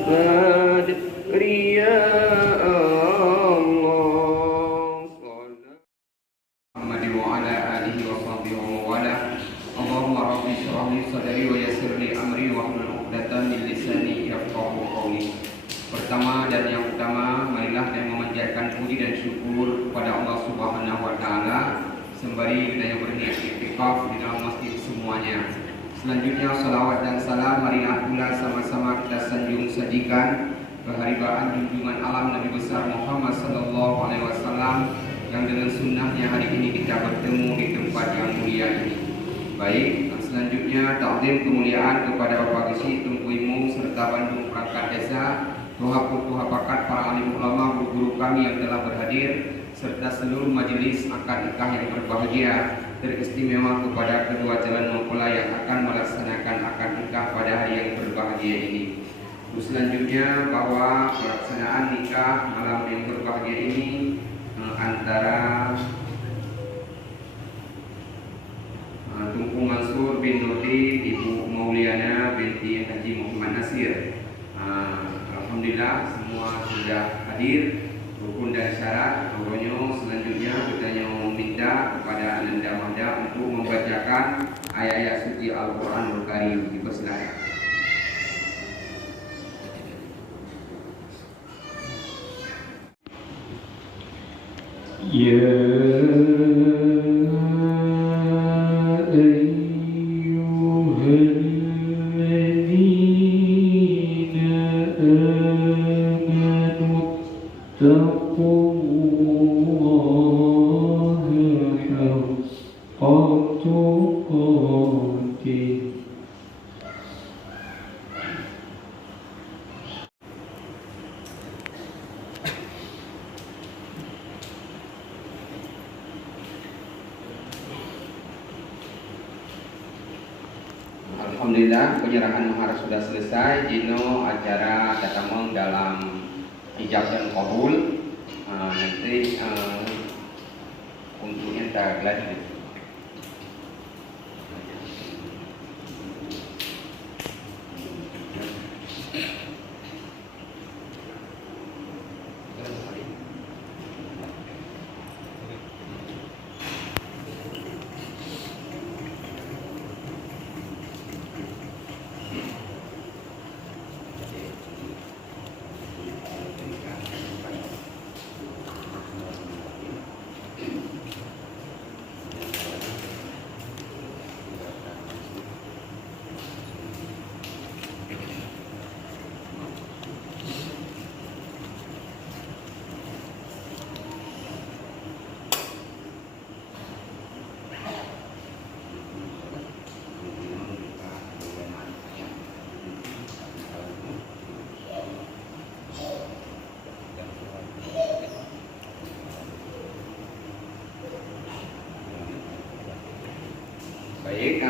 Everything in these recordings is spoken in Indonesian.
العباد رياء الله محمد وعلى آله وصحبه ومن اللهم رب اشرح لي صدري ويسر لي أمري واحلل عقدة من لساني yafqahu qawli. Pertama dan yang utama, marilah kita memanjatkan puji dan syukur kepada Allah Subhanahu wa taala sembari kita yang berniat iktikaf di dalam masjid semuanya. Selanjutnya salawat dan salam marilah pula sama-sama kita sanjung sadikan keharibaan junjungan alam Nabi besar Muhammad sallallahu alaihi wasallam yang dengan sunnahnya hari ini kita bertemu di tempat yang mulia ini. Baik, selanjutnya takdim kemuliaan kepada Bapak Gesi Tunku Imum serta Bandung Perangkat Desa, tuha pakat para alim ulama, guru kami yang telah berhadir serta seluruh majelis akad nikah yang berbahagia, teristimewa kepada kedua calon mempelai yang akan melaksanakan akad nikah pada hari yang berbahagia ini. Selanjutnya bahwa pelaksanaan nikah malam yang berbahagia ini antara Tunku Mansur bin Nurdin, Ibu Mauliana binti Haji Muhammad Nasir. Alhamdulillah semua sudah hadir, rukun dan syarat. Selanjutnya kita meminta kepada Ananda Mahda untuk membacakan ayat-ayat suci Al-Quranul Karim. Dipersilakan. Alhamdulillah penyerahan mahar sudah selesai. Jino acara datameng dalam ijab dan qabul. Nanti untuk entar lagi. Baik,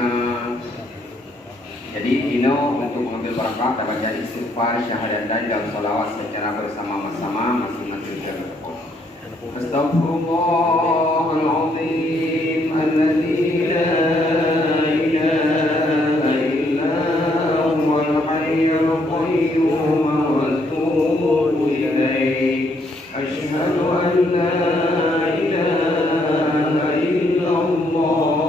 jadi Dino untuk mengambil barakah dapat jadi istighfar, syahadatan dan salawat secara bersama-sama masing-masing tersebut. Astaghfirullahaladzim alladzi la ilaha illa huwal hayyul qayyum wa atubu ilaih. Asyhadu an la ilaha illallah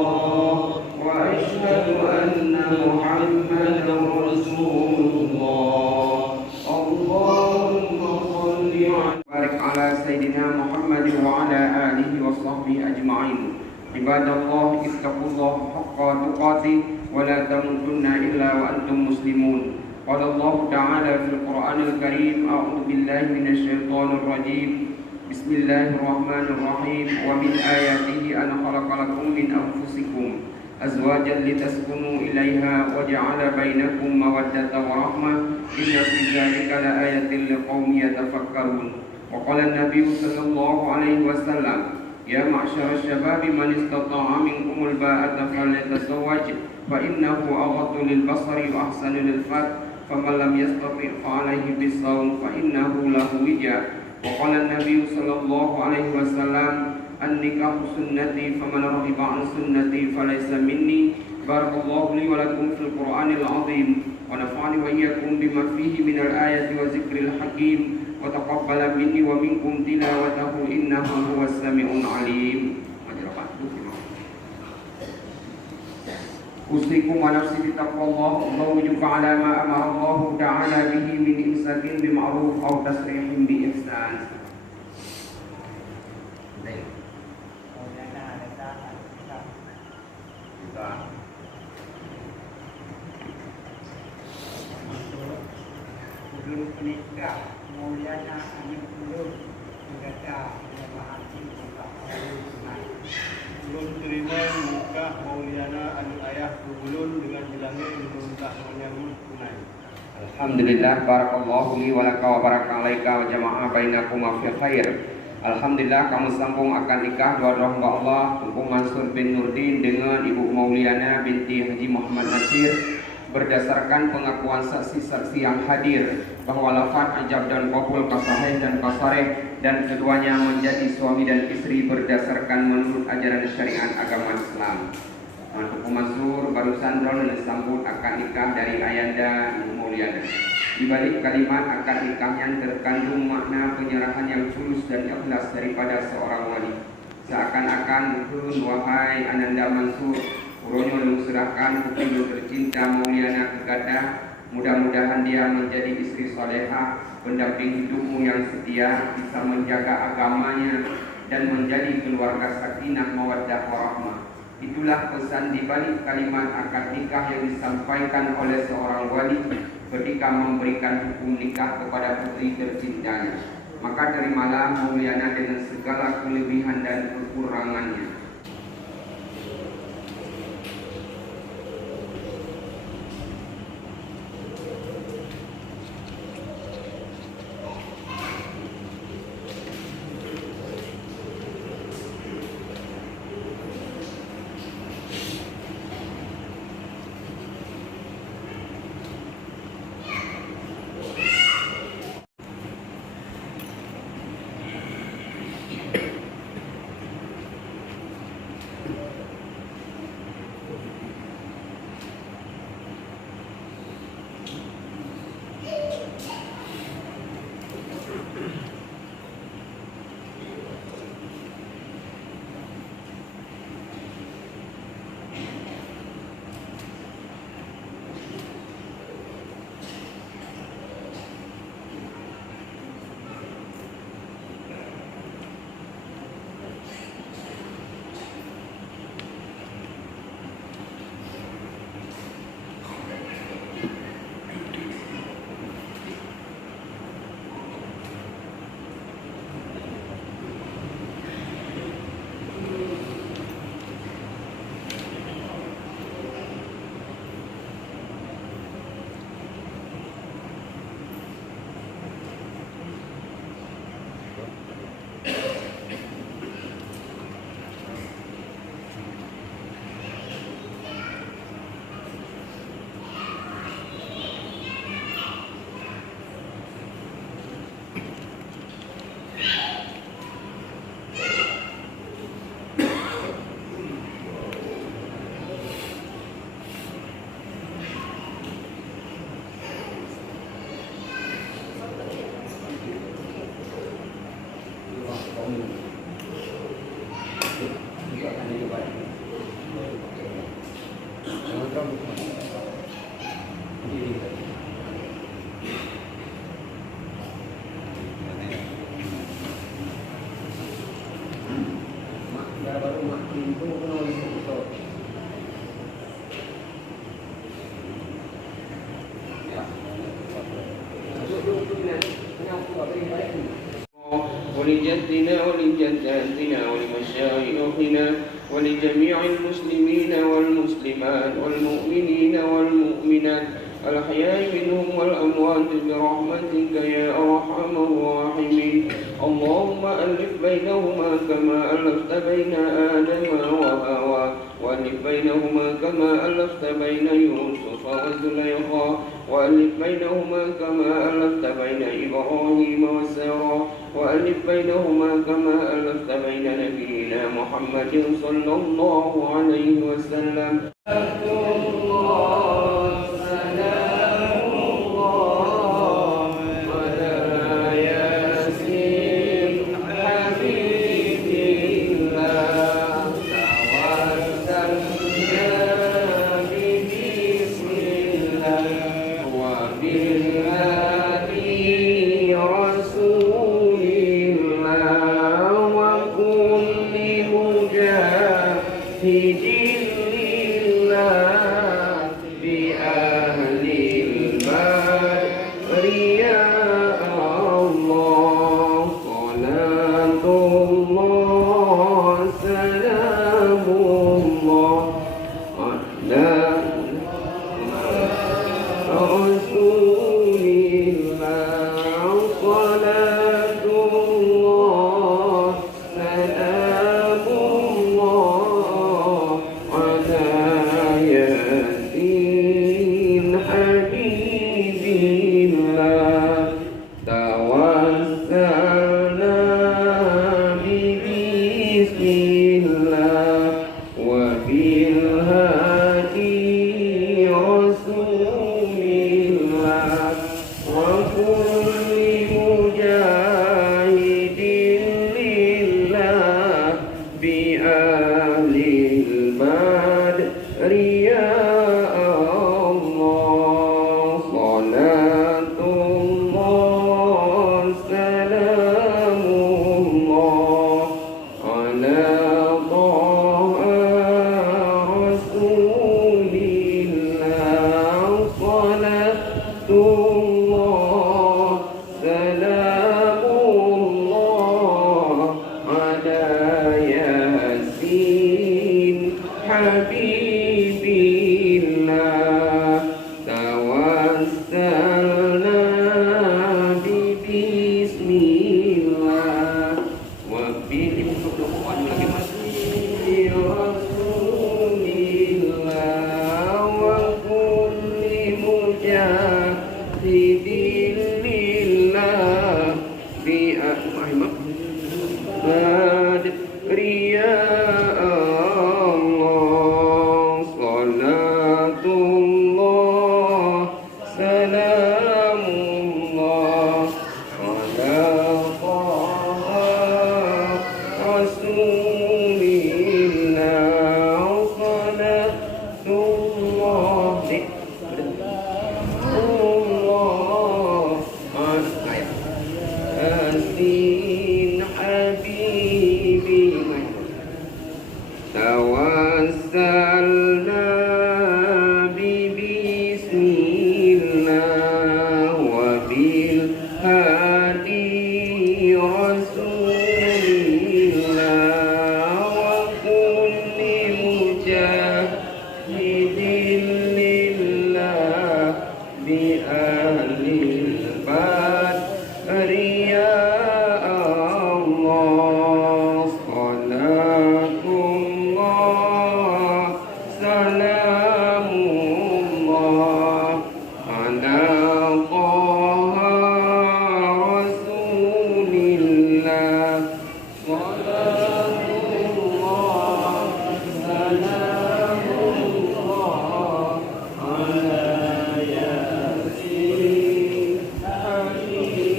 Ibadallah ittaqullah haqqa tuqatih wa la tamutunna illa wa antum muslimun. Qala Allah Ta'ala fil Qur'anil Karim, a'udzu billahi minasy syaithanir rajim. Bismillahirrahmanirrahim. Wa min ayatihi an khalaqalakum min anfusikum azwajan litaskunu ilaiha wa ja'ala bainakum mawaddatan wa rahmah. Inna fi dzalika laayatin liqaumin yatafakkarun. Wa qala an-nabiy sallallahu alaihi wasallam, Ya ma'syar syabab man istata'a minkumul ba'ata falyatazawwaj fa innahu aghaddu lil basari wa ahsanu lil farj faman lam yastati' fa alayhi bis-shawm fa innahu lahu wija. Wa qala an-nabiy sallallahu alaihi wasallam an-nikahu sunnati faman raghiba an sunnati falaysa minni. Barakallahu li wa lakum fil Qur'anil 'azim. ونفعني وإياكم بما فيه من الآية وذكر الحكيم وتقبل مني ومنكم تلاوته إنه هو السميع العليم. أوصيكم ونفسي بتقوى الله وأزوجك على ما أمر الله تعالى به من إمساك بمعروف أو تسريح بإحسان. Ulun menikah mulianya anak ulun berkata memahami tentang sunat. Ulun terima nikah muliana anak ayah ulun dengan bilangnya ulun tak menyambut tunai. Alhamdulillah, barakallahu li wa laka wa baraka alaika wa jama'a bainakuma fi khair. Alhamdulillah, kamu sambung akan nikah dua hamba Allah, Tunku Mansur bin Nurdin dengan Ibu Mauliana binti Haji Muhammad Nasir, berdasarkan pengakuan saksi-saksi yang hadir bahwa lafaz ijab dan qabul kasahih dan kasareh dan keduanya menjadi suami dan istri berdasarkan menurut ajaran syariat agama Islam. Tunku Mansur barusan disambut akad nikah dari Ayanda Ibu Mauliana. Di balik kalimat akad nikahnya terkandung makna penyerahan yang tulus dan ikhlas daripada seorang wali. Seakan-akan wahai Ananda Mansur, uronyo lu serahkan putri lu tercinta Mauliana kegada. Mudah-mudahan dia menjadi istri soleha, pendamping hidupmu yang setia, bisa menjaga agamanya dan menjadi keluarga sakinah mawaddah warahmah. Itulah pesan di balik kalimat akad nikah yang disampaikan oleh seorang wali ketika memberikan hukum nikah kepada putri tercintanya. Maka terimalah Mauliana dengan segala kelebihan dan kekurangannya. ولجدنا ولجداتنا ولمشايخنا ولجميع المسلمين والمسلمات والمؤمنين والمؤمنات الأحياء منهم والأموات برحمتك يا أرحم الراحمين. اللهم ألف بينهما كما ألفت بين آدم وحواء وألف بينهما كما ألفت بين يوسف وزليخا وألف بينهما كما ألفت بين إبراهيم وسارة وألف بينهما كما ألفت بين نبينا محمد صلى الله عليه وسلم. Yasin Habibi Tawassalna bi bismillah wa bil hadi rasulillah wa kulli mujahidin lillah bi ahlil badri ya Allah salatullah salamullah ala Taha Rasulillah salatullah salamullah ala Yasin Habibillah.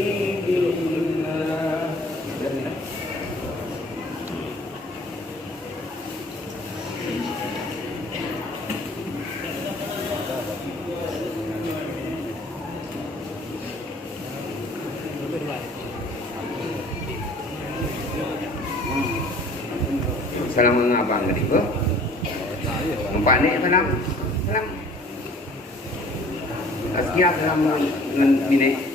Salam ngabang tadi bu. Nampak ni salam. Salam. Siap salam dengan bini.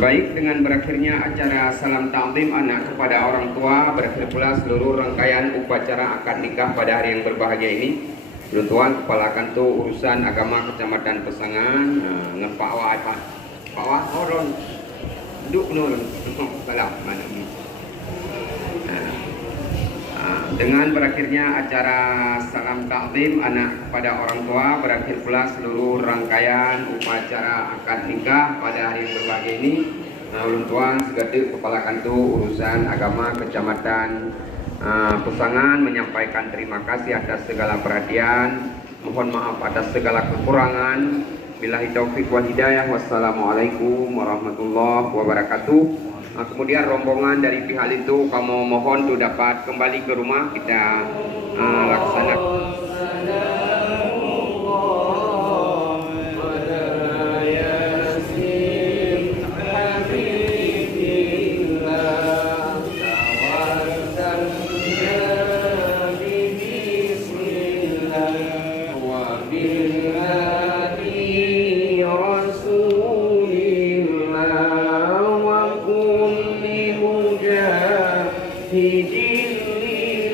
Baik, dengan berakhirnya acara salam ta'zim anak kepada orang tua, berakhir pula seluruh rangkaian upacara akad nikah pada hari yang berbahagia ini. Tuan Kepala Kantor Urusan Agama Kecamatan Pesangan, dengan Pak Wah, Pak Wah, orang duduk nol, salam mana ni. Dengan berakhirnya acara salam ta'zim anak kepada orang tua, berakhir pula seluruh rangkaian upacara akad nikah pada hari yang berbahagia ini. Ulun tuan segatik Kepala Kantor Urusan Agama Kecamatan Pesangan menyampaikan terima kasih atas segala perhatian, mohon maaf atas segala kekurangan. Billahi taufik wal hidayah. Wassalamualaikum warahmatullahi wabarakatuh. Kemudian rombongan dari pihak itu kamu mohon tu dapat kembali ke rumah, kita laksanakan. Hidilillah